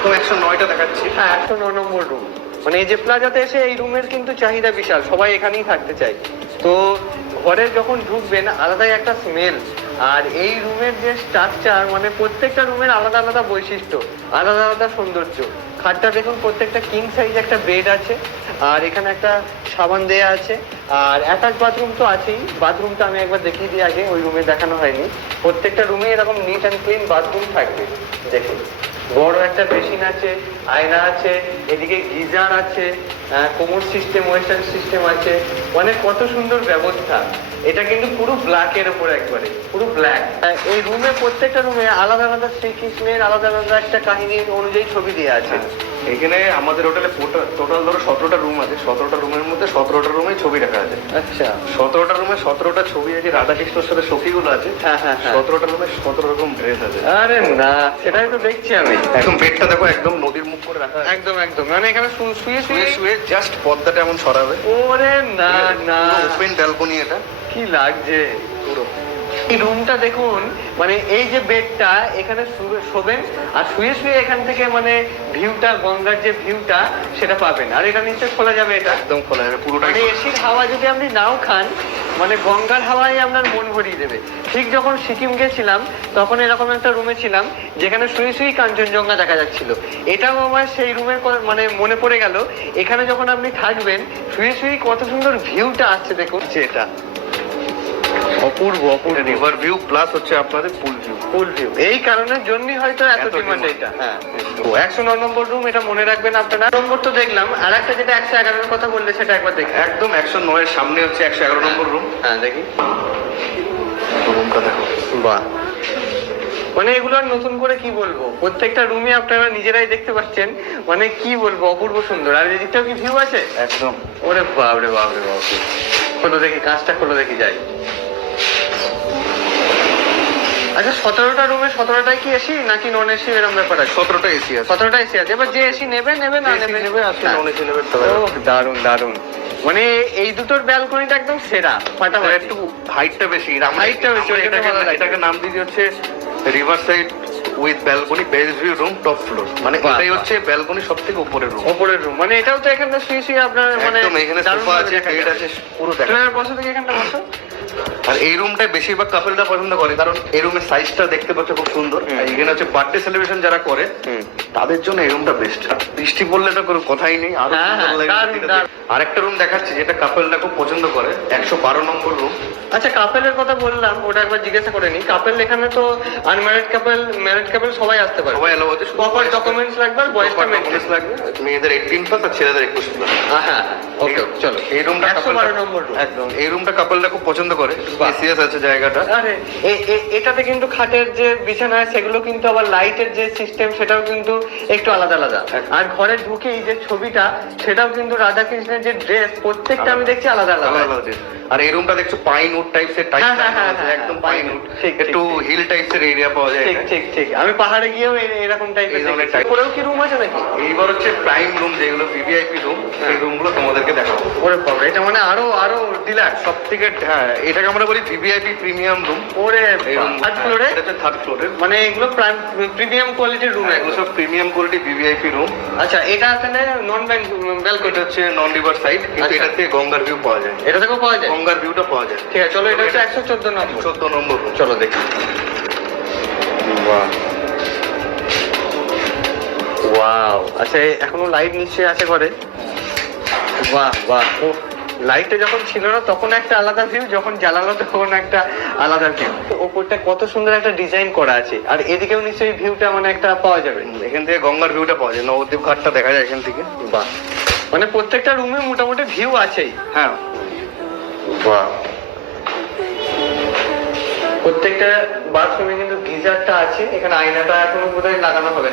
প্রথম 109টা দেখাচ্ছি। হ্যাঁ, 109 নম্বর রুম। মানে এই যে প্লাজাতে এসে এই রুমের কিন্তু চাহিদা বিশাল, সবাই এখানেই থাকতে চায়। তো ঘরে যখন ঢুকবেন আলাদাই একটা স্মেল। আর এই রুমের যে স্ট্রাকচার, মানে প্রত্যেকটা রুমের আলাদা আলাদা বৈশিষ্ট্য, আলাদা আলাদা সৌন্দর্য। খাটটা দেখুন, প্রত্যেকটা কিং সাইজ একটা বেড আছে, আর এখানে একটা সাবান দেয়া আছে, আর অ্যাটাচ বাথরুম তো আছেই। বাথরুমটা আমি একবার দেখিয়ে দিই আগে, ওই রুমে দেখানো হয়নি। প্রত্যেকটা রুমে এরকম নিট অ্যান্ড ক্লিন বাথরুম থাকবে। দেখুন, বড় একটা বেসিন আছে, আয়না আছে, এদিকে গিজার আছে, কোমর সিস্টেম, ওয়েস্টার্ন সিস্টেম আছে, মানে কত সুন্দর ব্যবস্থা। এটা কিন্তু পুরো ব্ল্যাকের উপর, একবারে পুরো ব্ল্যাক। এই রুমে, প্রত্যেকটা রুমে আলাদা আলাদা শ্রীকৃষ্ণের আলাদা আলাদা একটা কাহিনী অনুযায়ী ছবি দেওয়া আছে। এখানে আমাদের হোটেলে টোটাল ধরো 17টা রুম আছে। 17টা রুমের মধ্যে 17টা রুমে ছবি রাখা আছে। আচ্ছা, 17টা রুমে 17টা ছবি আছে, রাধাকৃষ্ণের সাথে সখীগুলো আছে। হ্যাঁ হ্যাঁ, 17টা রুমে 17 রকম ড্রেস আছে। আরে না, সেটাই তো দেখছি আমি। একদম বেডটা দেখো, একদম নদীর মুখ করে রাখা। একদম একদম, মানে এখানে শুয়ে শুয়ে শুয়ে জাস্ট পর্দাটা এমন সরাবে। ওরে না না, ওপেন ব্যালকনি এটা। কি লাগছে পুরো এই রুমটা দেখুন। মানে এই যে বেডটা, এখানে শোবেন, আর শুয়ে শুয়ে এখান থেকে মানে ভিউটা, গঙ্গার যে ভিউটা সেটা পাবেন। আর এটা নিশ্চয়ই খোলা যাবে, এটা একদম খোলা যাবে পুরোটা। মানে এসির হাওয়া যদি আপনি নাও খান, মানে গঙ্গার হাওয়াই আপনার মন ভরিয়ে দেবে। ঠিক যখন সিকিম গেছিলাম, তখন এরকম একটা রুমে ছিলাম যেখানে শুয়ে শুয়েই কাঞ্চনজঙ্ঘা দেখা যাচ্ছিল। এটাও আমার সেই রুমের মানে মনে পড়ে গেল। এখানে যখন আপনি থাকবেন, শুয়ে শুয়েই কত সুন্দর ভিউটা আসছে দেখুন। এটা অপূর্ব অপূর্ব। রিভার ভিউ প্লাস হচ্ছে আপনাদের পুল ভিউ। পুল ভিউ, এই কারণের জন্যই হয়তো এত ডিমান্ড এটা। হ্যাঁ, 109 নম্বর রুম, এটা মনে রাখবেন আপনারা। নম্বর তো দেখলাম, আর একটা যেটা 111 এর কথা বললে সেটা একবার দেখি। একদম 109 এর সামনে হচ্ছে 111 নম্বর রুম। হ্যাঁ, দেখি রুমটা দেখো। বাহ, মানে এগুলো আর নতুন করে কি বলবো, প্রত্যেকটা রুমে আপনারা নিজেরাই দেখতে পাচ্ছেন। মানে কি বলবো, অপূর্ব সুন্দর। আর এদিকটাও কি ভিউ আছে? একদম। ওরে বাপরে বাপরে বাপ, খোলো দেখি, কাজটা খোলো দেখি, যাই। আচ্ছা, 17টা রুমে 17টাই কি এসি নাকি নন এসি, এরকম ব্যাপার আছে? 17টা এসি আছে। 17টা এসি আছে। এবার যে এসি নেবে না নেবে, আছে হ্যাঁ। নন এসি নেবে। ও দারুন দারুন, মানে এই দুটোর ব্যালকনিটা একদম সেরা, ফাটাফাটি। একটু হাইটটা বেশি। হাইটটা বেশি, এটাকে নাম দিয়ে হচ্ছে river side with balcony best view room top floor. মানে এটাই হচ্ছে ব্যালকনি সবথেকে উপরের রুম। উপরের রুম, মানে এটাও তো এখানে শুয়ে শুয়ে আপনার মানে এখানে সোফা আছে, বেড আছে, পুরো দেখা। বসো দেখি এখানটা বসো। আর এই রুমটা বেশিরভাগ কাপলরা পছন্দ করে, কারণ এই রুমের সাইজটা দেখতে পাচ্ছ খুব সুন্দর। এখানে হচ্ছে বার্থডে সেলিব্রেশন যারা করে তাদের জন্য এই রুমটা বেস্ট। বৃষ্টি পড়লে তো কোনো কথাই নেই, আরো সুন্দর লাগে। আরেকটা রুম দেখাচ্ছি যেটা কাপলরা খুব পছন্দ করে, 112 নম্বর রুম। আচ্ছা, কাপেলের কথা বললাম, ওটা একবার জিজ্ঞাসা করে নি। কাপেল এখানে তো আনম্যারিড কাপেল, ম্যারিড কাপেল সবাই আসতে পারে। সবাই এলাও আছে। প্রপার ডকুমেন্টস লাগবে, আর বয়সটা মেনটেন লাগবে। মেয়েদের 18 প্লাস আর ছেলেদের 21 প্লাস। হ্যাঁ, ওকে, চলো। এই রুমটা 112 নম্বর রুম। একদম এই রুমটা কাপলরা খুব পছন্দ করে। স্পেসিয়াস আছে জায়গাটা। আরে এটাতে কিন্তু খাটের যে বিছানা সেগুলো কিন্তু আবার লাইটের যে সিস্টেম সেটাও কিন্তু একটু আলাদা আলাদা। আর ঘরে ঢুকেই যে ছবিটা, সেটাও কিন্তু রাধাকৃষ্ণের যে ড্রেস, প্রত্যেকটা আমি দেখছি আলাদা আলাদা। আর এই রুমটা দেখছো পাইন উড টাইপসের, একদম পাইন উড, একটু হিল টাইপসের এরিয়া পাওয়া যায়। ঠিক ঠিক ঠিক, আমি পাহাড়ে গিয়েও এরকম টাইপের দেখেছি। পরেও কি রুম আছে নাকি? এইবার হচ্ছে প্রাইম রুম, যেগুলো ভিভিআইপি রুম, সেই রুমগুলো তোমাদেরকে দেখাবো। ওরে বাবা, এটা মানে আরো ডিলাক্স সব থেকে। হ্যাঁ, এটাকে আমরা বলি ভিভিআইপি প্রিমিয়াম রুম। ওরে, থার্ড ফ্লোরে? এটা হচ্ছে থার্ড ফ্লোরে। মানে এগুলো প্রিমিয়াম কোয়ালিটির রুম, এগুলো সব প্রিমিয়াম কোয়ালিটি ভিভিআইপি রুম। আচ্ছা, এটা এখানে নন ব্যালকনি, এটা হচ্ছে নন রিভার সাইড, কিন্তু এটাতে গঙ্গার ভিউ পাওয়া যায়। এটা থেকেও পাওয়া যায় গঙ্গার ভিউটা পাওয়া যায়। ঠিক আছে, চলো। এটা হচ্ছে 114 নম্বর। 14 নম্বর রুম, চলো দেখি। বাহ, ওয়াও। আচ্ছা, এখনো লাইট নিশ্চয়ই আছে ঘরে। বাহ বাহ, ও লাইটটা যখন ছিল না তখন একটা আলাদা ভিউ, যখন জ্বালানো তখন একটা আলাদা ভিউ। ওপরটা কত সুন্দর একটা ডিজাইন করা আছে, আর এদিকেও নিশ্চয়ই ভিউটা মানে একটা পাওয়া যাবে। এখান থেকে গঙ্গার ভিউটা পাওয়া যায়, নবদ্বীপ ঘাটটা দেখা যায় এখান থেকে। বাহ, মানে প্রত্যেকটা রুমে মোটামুটি ভিউ আছেই। হ্যাঁ, বাহ, প্রত্যেকটা বাথরুমে কিন্তু গিজারটা আছে। এখানে আয়নাটা এখনো বোধহয় লাগানো হবে।